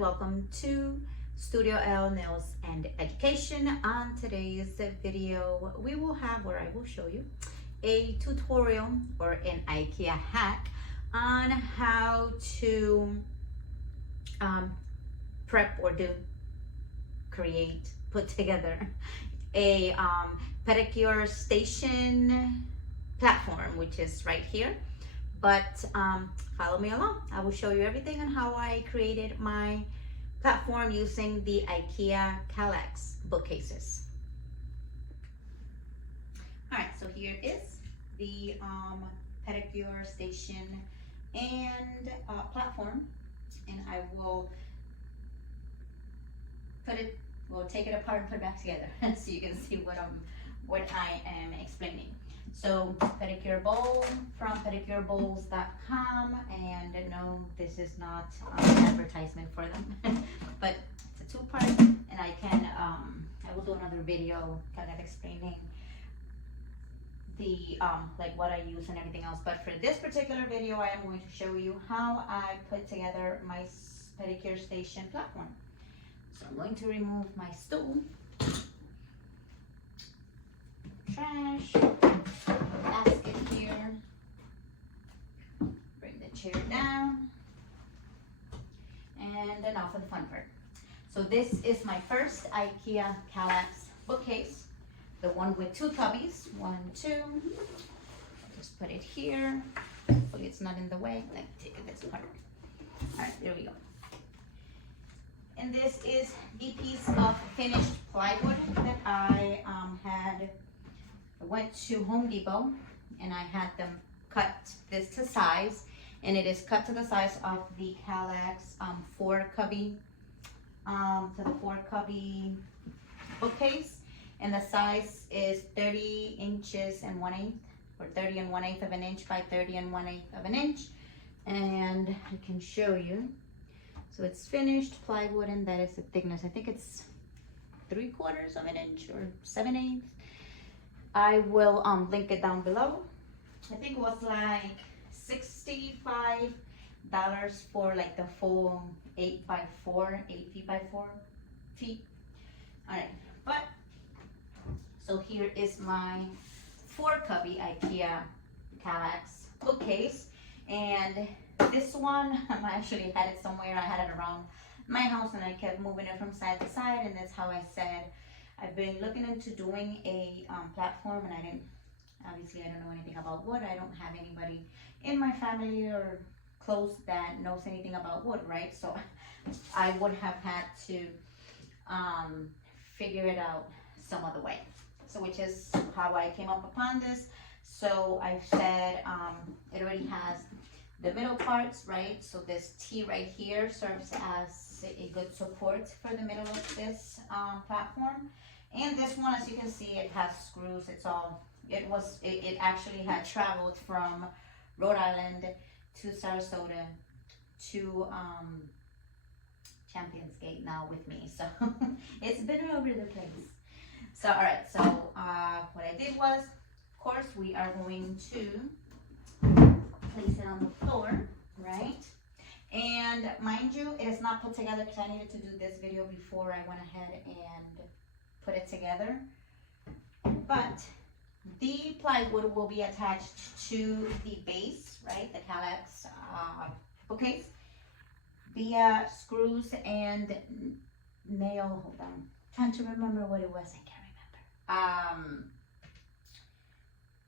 welcome to Studio L Nails and Education. On today's video, we will have, or I will show you, a tutorial or an IKEA hack on how to prep or put together a pedicure station platform, which is right here. But follow me along. I will show you everything on how I created my platform using the IKEA Kallax bookcases. All right, so here is the pedicure station and platform, and I will take it apart and put it back together so you can see what I am explaining. So pedicure bowl from pedicure-bowls.com, and no, this is not an advertisement for them, but it's a two-part, and I will do another video kind of explaining the like what I use and everything else. But for this particular video, I am going to show you how I put together my pedicure station platform. So I'm going to remove my stool, trash, basket here, bring the chair down, and then off of the fun part. So this is my first IKEA Kallax bookcase, the one with two cubbies, 1, 2. Just put it here. Hopefully it's not in the way. Let me take this apart. All right, there we go. And this is the piece of finished plywood that I went to Home Depot and I had them cut this to size, and it is cut to the size of the Kallax 4 cubby bookcase, and the size is 30 inches and 1/8, or 30 1/8 of an inch by 30 1/8 of an inch. And I can show you. So it's finished plywood, and that is the thickness. I think it's 3/4 of an inch or 7/8. I will link it down below. I think it was like $65 for like the full 8 feet by 4 feet. All right, but so here is my 4 cubby IKEA Kallax bookcase, and this one, I actually had it somewhere. I had it around my house and I kept moving it from side to side, and that's how I said I've been looking into doing a platform, and I don't know anything about wood. I don't have anybody in my family or close that knows anything about wood, right? So I would have had to figure it out some other way. So which is how I came up upon this. So I said it already has the middle parts, right? So this T right here serves as a good support for the middle of this platform. And this one, as you can see, it has screws. It actually had traveled from Rhode Island to Sarasota to Champions Gate now with me. So it's been all over the place. So, all right, so what I did was, of course, we are going to place it on the floor, right? And mind you, it is not put together because I needed to do this video before I went ahead and put it together. But the plywood will be attached to the base, right? The Kallax bookcase via screws and nail. Hold on, trying to remember what it was. I can't remember.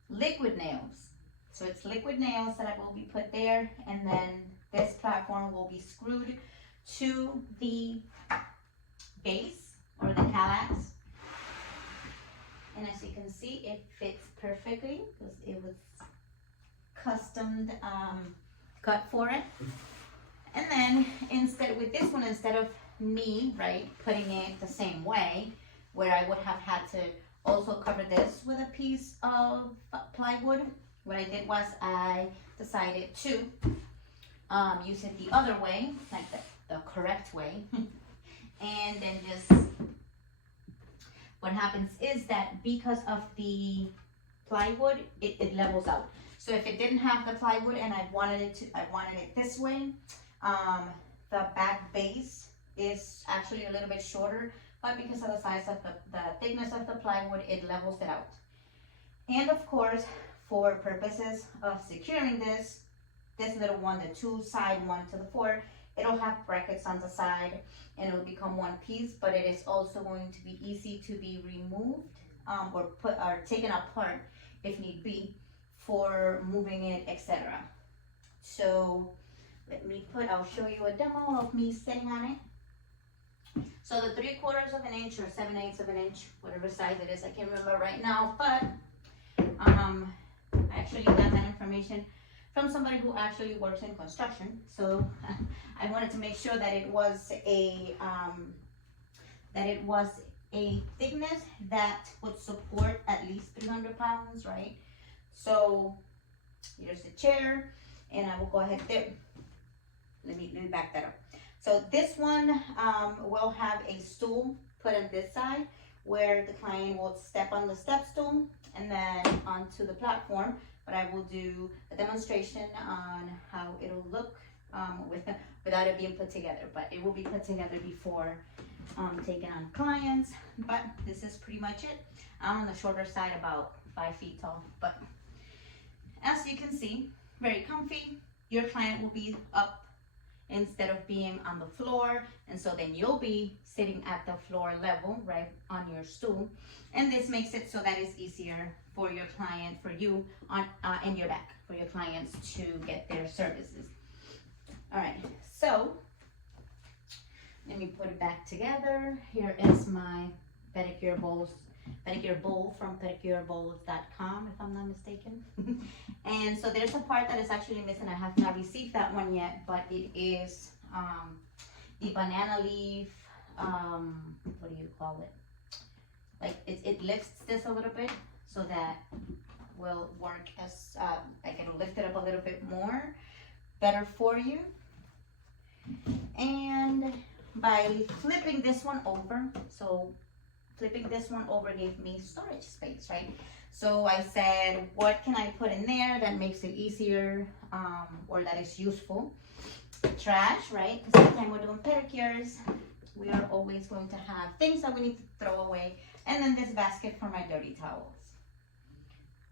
Liquid nails. So it's liquid nails that I will be put there, and then this platform will be screwed to the base or the Kallax. And as you can see, it fits perfectly because it was custom cut for it. And then instead of me, right, putting it the same way, where I would have had to also cover this with a piece of plywood, what I did was I decided to use it the other way, like the correct way. And then just what happens is that because of the plywood, it levels out. So if it didn't have the plywood and I wanted it this way, the back base is actually a little bit shorter, but because of the size of the thickness of the plywood, it levels it out. And of course, for purposes of securing this little one, the two side one to the four, it'll have brackets on the side and it'll become one piece, but it is also going to be easy to be removed or taken apart if need be for moving it, etc. So I'll show you a demo of me sitting on it. So the 3/4 of an inch or 7/8 of an inch, whatever size it is, I can't remember right now, but I actually got that information from somebody who actually works in construction. So I wanted to make sure that it was a thickness that would support at least 300 pounds, right? So here's the chair, and I will go ahead there. Let me back that up. So this one will have a stool put on this side where the client will step on the step stool and then onto the platform. But I will do a demonstration on how it'll look without it being put together. But it will be put together before taking on clients. But this is pretty much it. I'm on the shorter side, about 5 feet tall. But as you can see, very comfy. Your client will be up instead of being on the floor, and so then you'll be sitting at the floor level, right, on your stool. And this makes it so that it's easier for your client, for you on in your back, for your clients to get their services. All right, so let me put it back together. Here is my pedicure bowl from pedicurebowls.com, if I'm not mistaken. And so there's a part that is actually missing. I have not received that one yet, but it is the banana leaf, what do you call it? Like it lifts this a little bit, so that will work as like it'll lift it up a little bit more, better for you. And by flipping this one over, so flipping this one over gave me storage space, right? So I said, what can I put in there that makes it easier or that is useful? Trash, right? Because every time we're doing pedicures, we are always going to have things that we need to throw away. And then this basket for my dirty towels.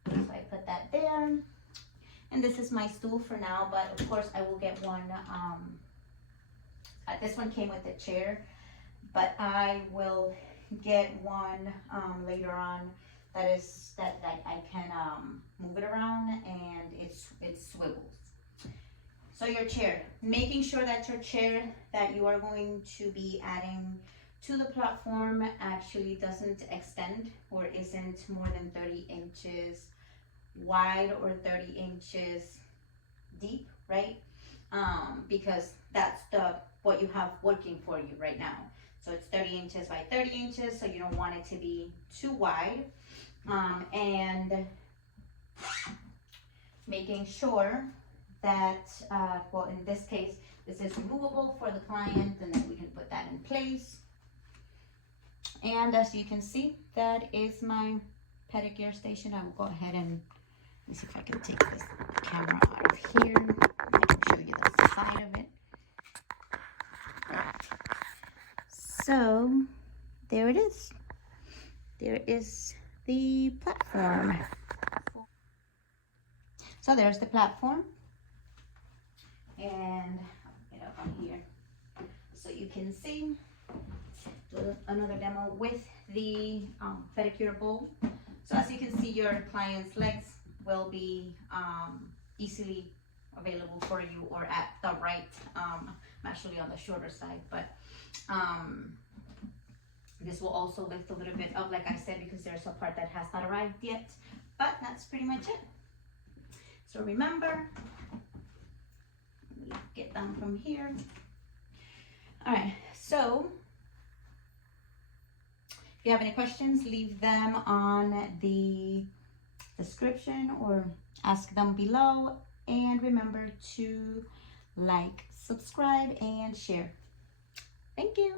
So I put that there. And this is my stool for now, but of course I will get one. This one came with the chair, but I will get one later on that I can move it around and it swivels. So your chair, making sure that your chair that you are going to be adding to the platform actually doesn't extend or isn't more than 30 inches wide or 30 inches deep, right? Because that's what you have working for you right now. So it's 30 inches by 30 inches, so you don't want it to be too wide. And making sure that, well, in this case, this is removable for the client, and then we can put that in place. And as you can see, that is my pedicure station. I will go ahead and let me see if I can take this camera out of here. I can show you the side of it. So there it is. There is the platform. So there's the platform. And I'll get up on here so you can see. Do another demo with the pedicure bowl. So as you can see, your client's legs will be easily available for you, or at the right, I'm actually on the shorter side, but this will also lift a little bit up, like I said, because there's a part that has not arrived yet, but that's pretty much it. So remember, let me get down from here. All right, so if you have any questions, leave them on the description or ask them below. And remember to like, subscribe, and share. Thank you.